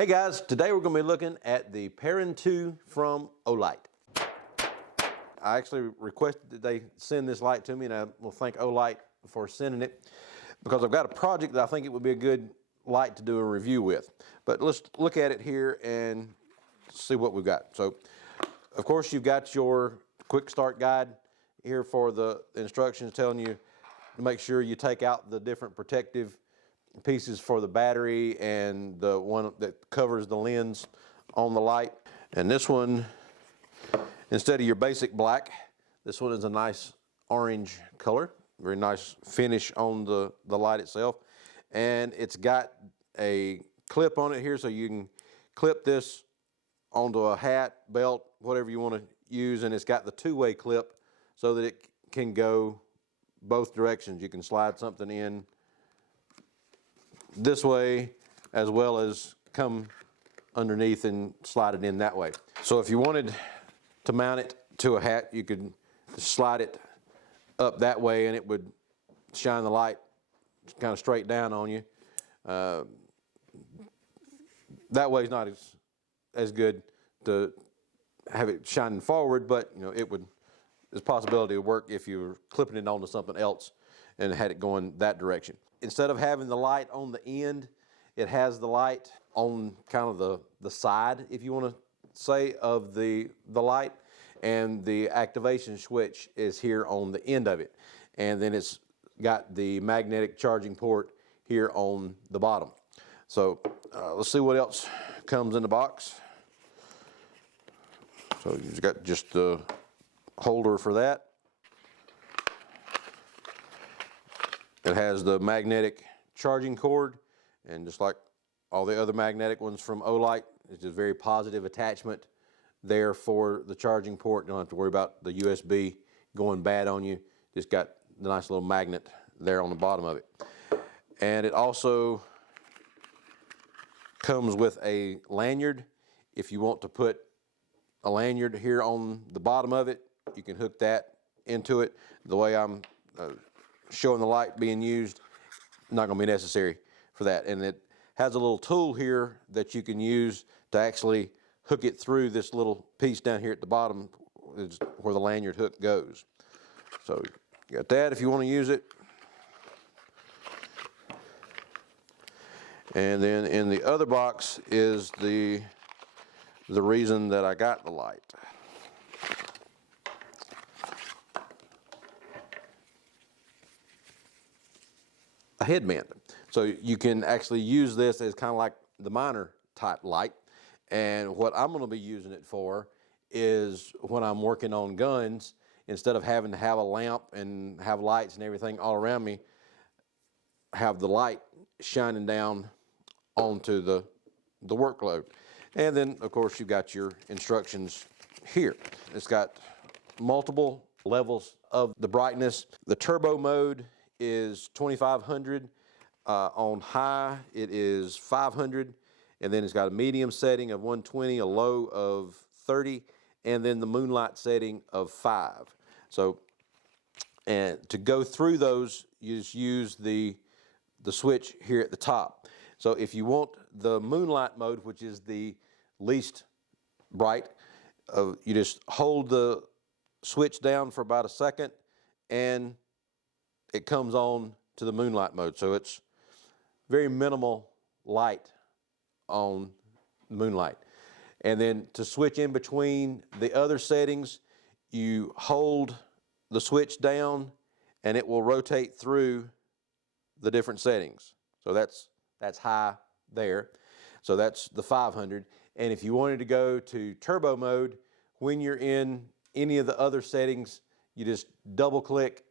Hey guys, today we're going to be looking at the Perun 2 from Olight. I actually requested that they send this light to me, and I will thank Olight for sending it because I've got a project that I think it would be a good light to do a review with. But let's look at it here and see what we've got. So, of course, you've got your quick start guide here for the instructions telling you to make sure you take out the different protective pieces for the battery and the one that covers the lens on the light. And this one, instead of your basic black, this one is a nice orange color. Very nice finish on the light itself. And it's got a clip on it here, so you can clip this onto a hat, belt, whatever you want to use. And it's got the two-way clip so that it can go both directions. You can slide something in this way as well as come underneath and slide it in that way. So if you wanted to mount it to a hat, you could slide it up that way and it would shine the light kind of straight down on you. That way is not as good to have it shining forward, but you know, there's a possibility of work if you were clipping it onto something else and had it going that direction. Instead of having the light on the end, it has the light on kind of the side, if you want to say, of the light, and the activation switch is here on the end of it. And then it's got the magnetic charging port here on the bottom. So let's see what else comes in the box. So you've got just the holder for that. It has the magnetic charging cord, and just like all the other magnetic ones from Olight, it's just very positive attachment there for the charging port. You don't have to worry about the USB going bad on you. Just got the nice little magnet there on the bottom of it. And it also comes with a lanyard. If you want to put a lanyard here on the bottom of it, you can hook that into it. The way I'm showing the light being used, not going to be necessary for that. And it has a little tool here that you can use to actually hook it through this little piece down here at the bottom is where the lanyard hook goes. So you got that if you want to use it. And then in the other box is the reason that I got the light. A headband. So you can actually use this as kind of like the miner type light. And what I'm going to be using it for is when I'm working on guns, instead of having to have a lamp and have lights and everything all around me, have the light shining down onto the workload. And then of course you've got your instructions here. It's got multiple levels of the brightness. The turbo mode is 2500. On high it is 500, and then it's got a medium setting of 120, a low of 30, and then the moonlight setting of 5. So, and to go through those, you just use the switch here at the top. So if you want the moonlight mode, which is the least bright, you just hold the switch down for about a second and it comes on to the moonlight mode. So it's very minimal light on moonlight. And then to switch in between the other settings, you hold the switch down and it will rotate through the different settings. So that's high there. So that's the 500. And if you wanted to go to turbo mode, when you're in any of the other settings, you just double click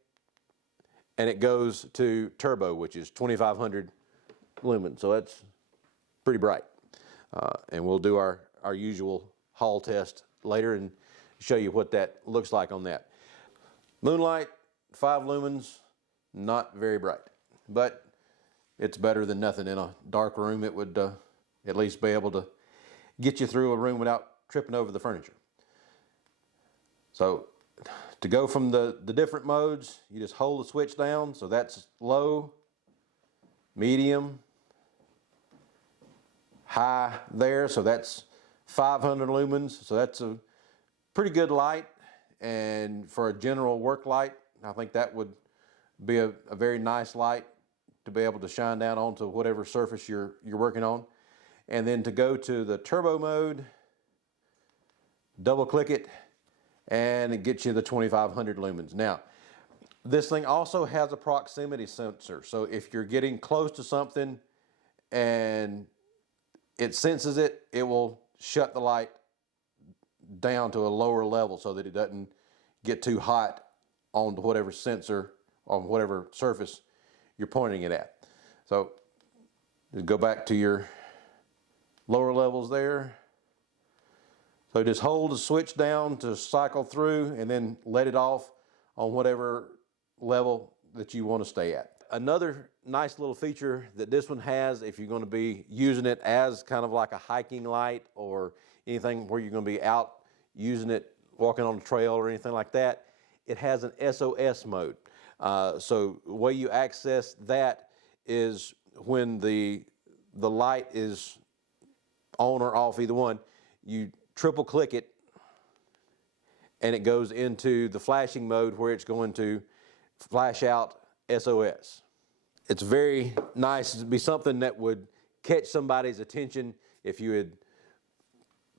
and it goes to turbo, which is 2500 lumens. So that's pretty bright. And we'll do our usual Hall test later and show you what that looks like on that. Moonlight, 5 lumens, not very bright, but it's better than nothing. In a dark room, it would at least be able to get you through a room without tripping over the furniture. So to go from the different modes, you just hold the switch down. So that's low, medium, high there, so that's 500 lumens. So that's a pretty good light, and for a general work light, I think that would be a very nice light to be able to shine down onto whatever surface you're working on. And then to go to the turbo mode, double click it, and it gets you the 2500 lumens. Now, this thing also has a proximity sensor. So if you're getting close to something and it senses it, it will shut the light down to a lower level so that it doesn't get too hot on whatever sensor, on whatever surface you're pointing it at. So just go back to your lower levels there. So just hold the switch down to cycle through and then let it off on whatever level that you want to stay at. Another nice little feature that this one has, if you're going to be using it as kind of like a hiking light or anything where you're going to be out using it, walking on the trail or anything like that, it has an SOS mode. So the way you access that is when the light is on or off, either one, you triple click it and it goes into the flashing mode where it's going to flash out SOS. It's very nice to be something that would catch somebody's attention if you had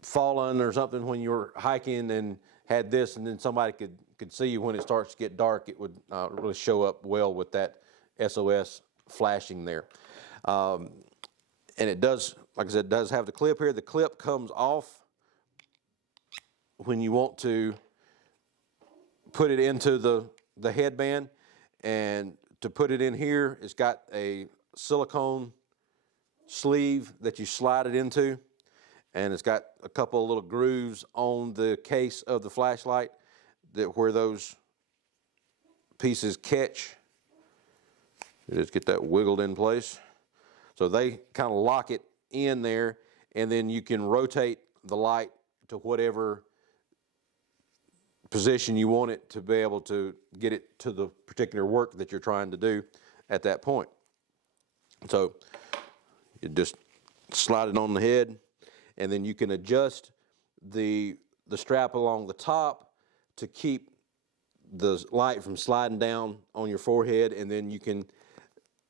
fallen or something when you were hiking and had this, and then somebody could see you when it starts to get dark. It would really show up well with that SOS flashing there. And it does, like I said, does have the clip here. The clip comes off when you want to put it into the headband, and to put it in here, it's got a silicone sleeve that you slide it into, and it's got a couple of little grooves on the case of the flashlight that where those pieces catch. You just get that wiggled in place. So they kind of lock it in there, and then you can rotate the light to whatever position you want it to be able to get it to the particular work that you're trying to do at that point. So you just slide it on the head, and then you can adjust the strap along the top to keep the light from sliding down on your forehead, and then you can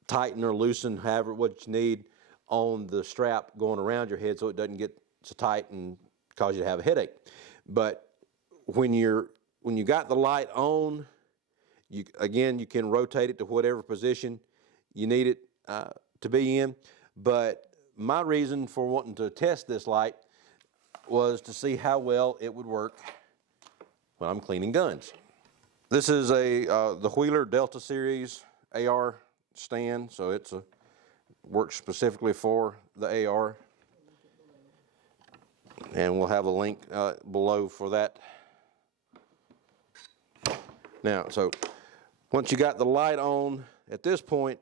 tighten or loosen however what you need on the strap going around your head so it doesn't get so tight and cause you to have a headache. But when you got the light on, you can rotate it to whatever position you need it to be in. But my reason for wanting to test this light was to see how well it would work when I'm cleaning guns. This is the Wheeler Delta Series AR stand, so it's works specifically for the AR, and we'll have a link below for that. Now, so once you got the light on, at this point,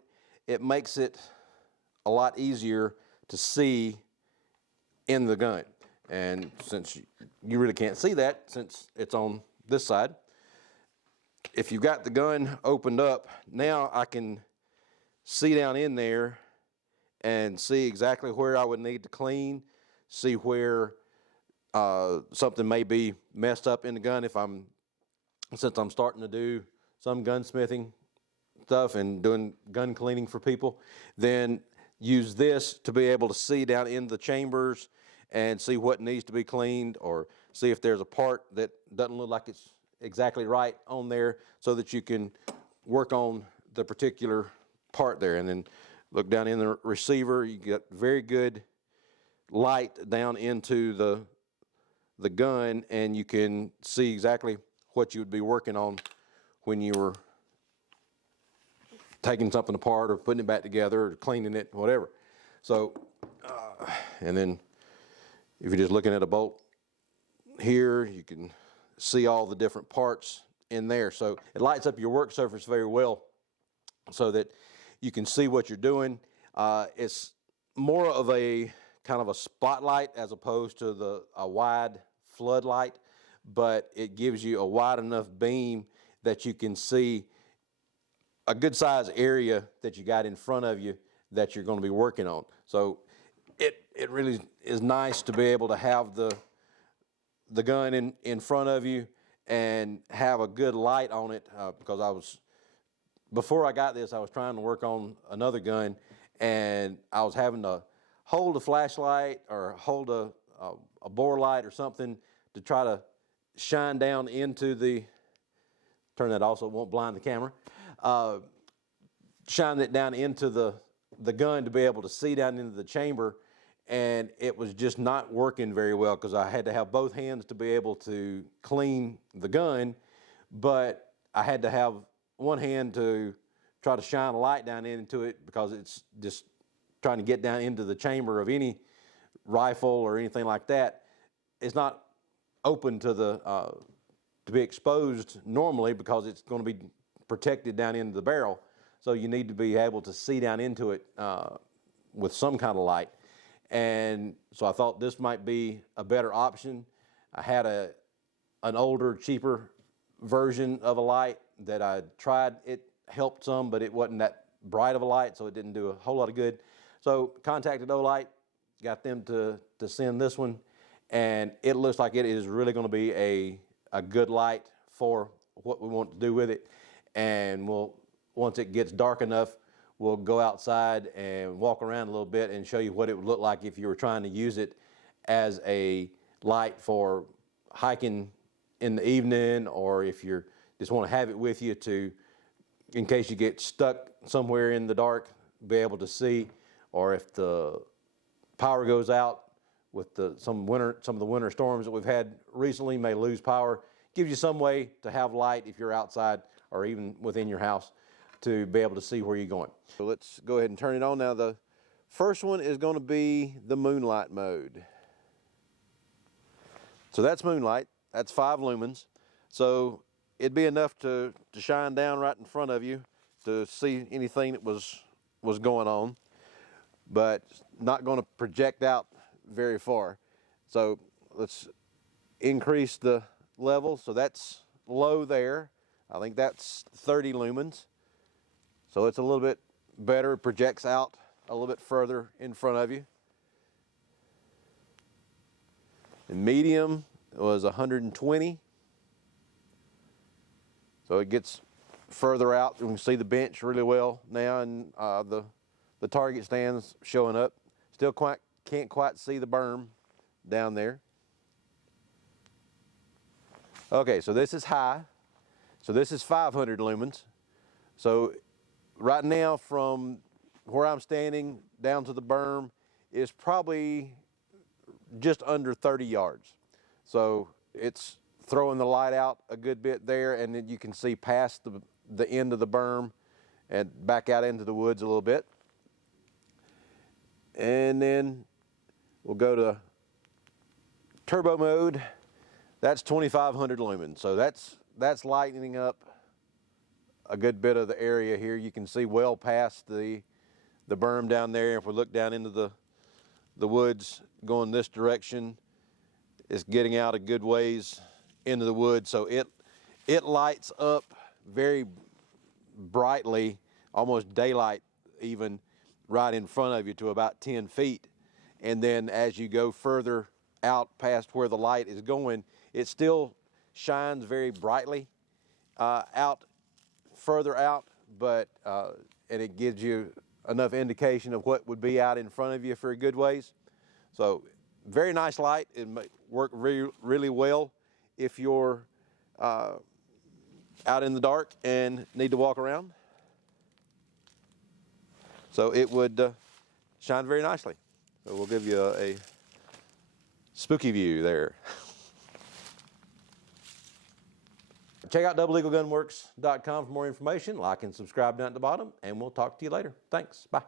it makes it a lot easier to see in the gun. And since you really can't see that, since it's on this side, if you've got the gun opened up, now I can see down in there and see exactly where I would need to clean, see where something may be messed up in the gun since I'm starting to do some gunsmithing stuff and doing gun cleaning for people, then use this to be able to see down in the chambers and see what needs to be cleaned, or see if there's a part that doesn't look like it's exactly right on there, so that you can work on the particular part there. And then look down in the receiver, you get very good light down into the gun, and you can see exactly what you would be working on when you were taking something apart or putting it back together or cleaning it, whatever. So, and then if you're just looking at a bolt here, you can see all the different parts in there. So it lights up your work surface very well so that you can see what you're doing. It's more of a kind of a spotlight as opposed to a wide floodlight, but it gives you a wide enough beam that you can see a good size area that you got in front of you that you're going to be working on. So it really is nice to be able to have the gun in front of you and have a good light on it, because before I got this, I was trying to work on another gun, and I was having to hold a flashlight or hold a bore light or something to try to shine down into turn that off so it won't blind the camera, shine it down into the gun to be able to see down into the chamber, and it was just not working very well because I had to have both hands to be able to clean the gun, but I had to have one hand to try to shine a light down into it because it's just trying to get down into the chamber of any rifle or anything like that. It's not open to to be exposed normally because it's going to be protected down into the barrel. So you need to be able to see down into it with some kind of light. And so I thought this might be a better option. I had an older, cheaper version of a light that I tried. It helped some, but it wasn't that bright of a light, so it didn't do a whole lot of good. So contacted Olight, got them to send this one, and it looks like it is really going to be a good light for what we want to do with it. And once it gets dark enough, we'll go outside and walk around a little bit and show you what it would look like if you were trying to use it as a light for hiking in the evening, or if you just want to have it with you in case you get stuck somewhere in the dark, be able to see, or if the power goes out with some of the winter storms that we've had recently, may lose power. Gives you some way to have light if you're outside or even within your house to be able to see where you're going. So let's go ahead and turn it on. Now the first one is going to be the Moonlight Mode. So that's Moonlight. That's 5 lumens. So it'd be enough to shine down right in front of you to see anything that was going on, but not going to project out very far. So let's increase the level. So that's low there. I think that's 30 lumens. So it's a little bit better. It projects out a little bit further in front of you. And medium was 120. So it gets further out. You can see the bench really well now, and the target stands showing up. Still can't quite see the berm down there. Okay, so this is high. So this is 500 lumens. So right now from where I'm standing down to the berm is probably just under 30 yards. So it's throwing the light out a good bit there, and then you can see past the end of the berm and back out into the woods a little bit. And then we'll go to turbo mode. That's 2,500 lumens. So that's lightening up a good bit of the area here. You can see well past the berm down there. If we look down into the woods going this direction, it's getting out a good ways into the woods. So it lights up very brightly, almost daylight even, right in front of you to about 10 feet. And then as you go further out past where the light is going, it still shines very brightly further out, but and it gives you enough indication of what would be out in front of you for a good ways. So very nice light. It may work really, really well if you're out in the dark and need to walk around. So it would shine very nicely. So we'll give you a spooky view there. Check out doublelegalgunworks.com for more information. Like and subscribe down at the bottom, and we'll talk to you later. Thanks. Bye.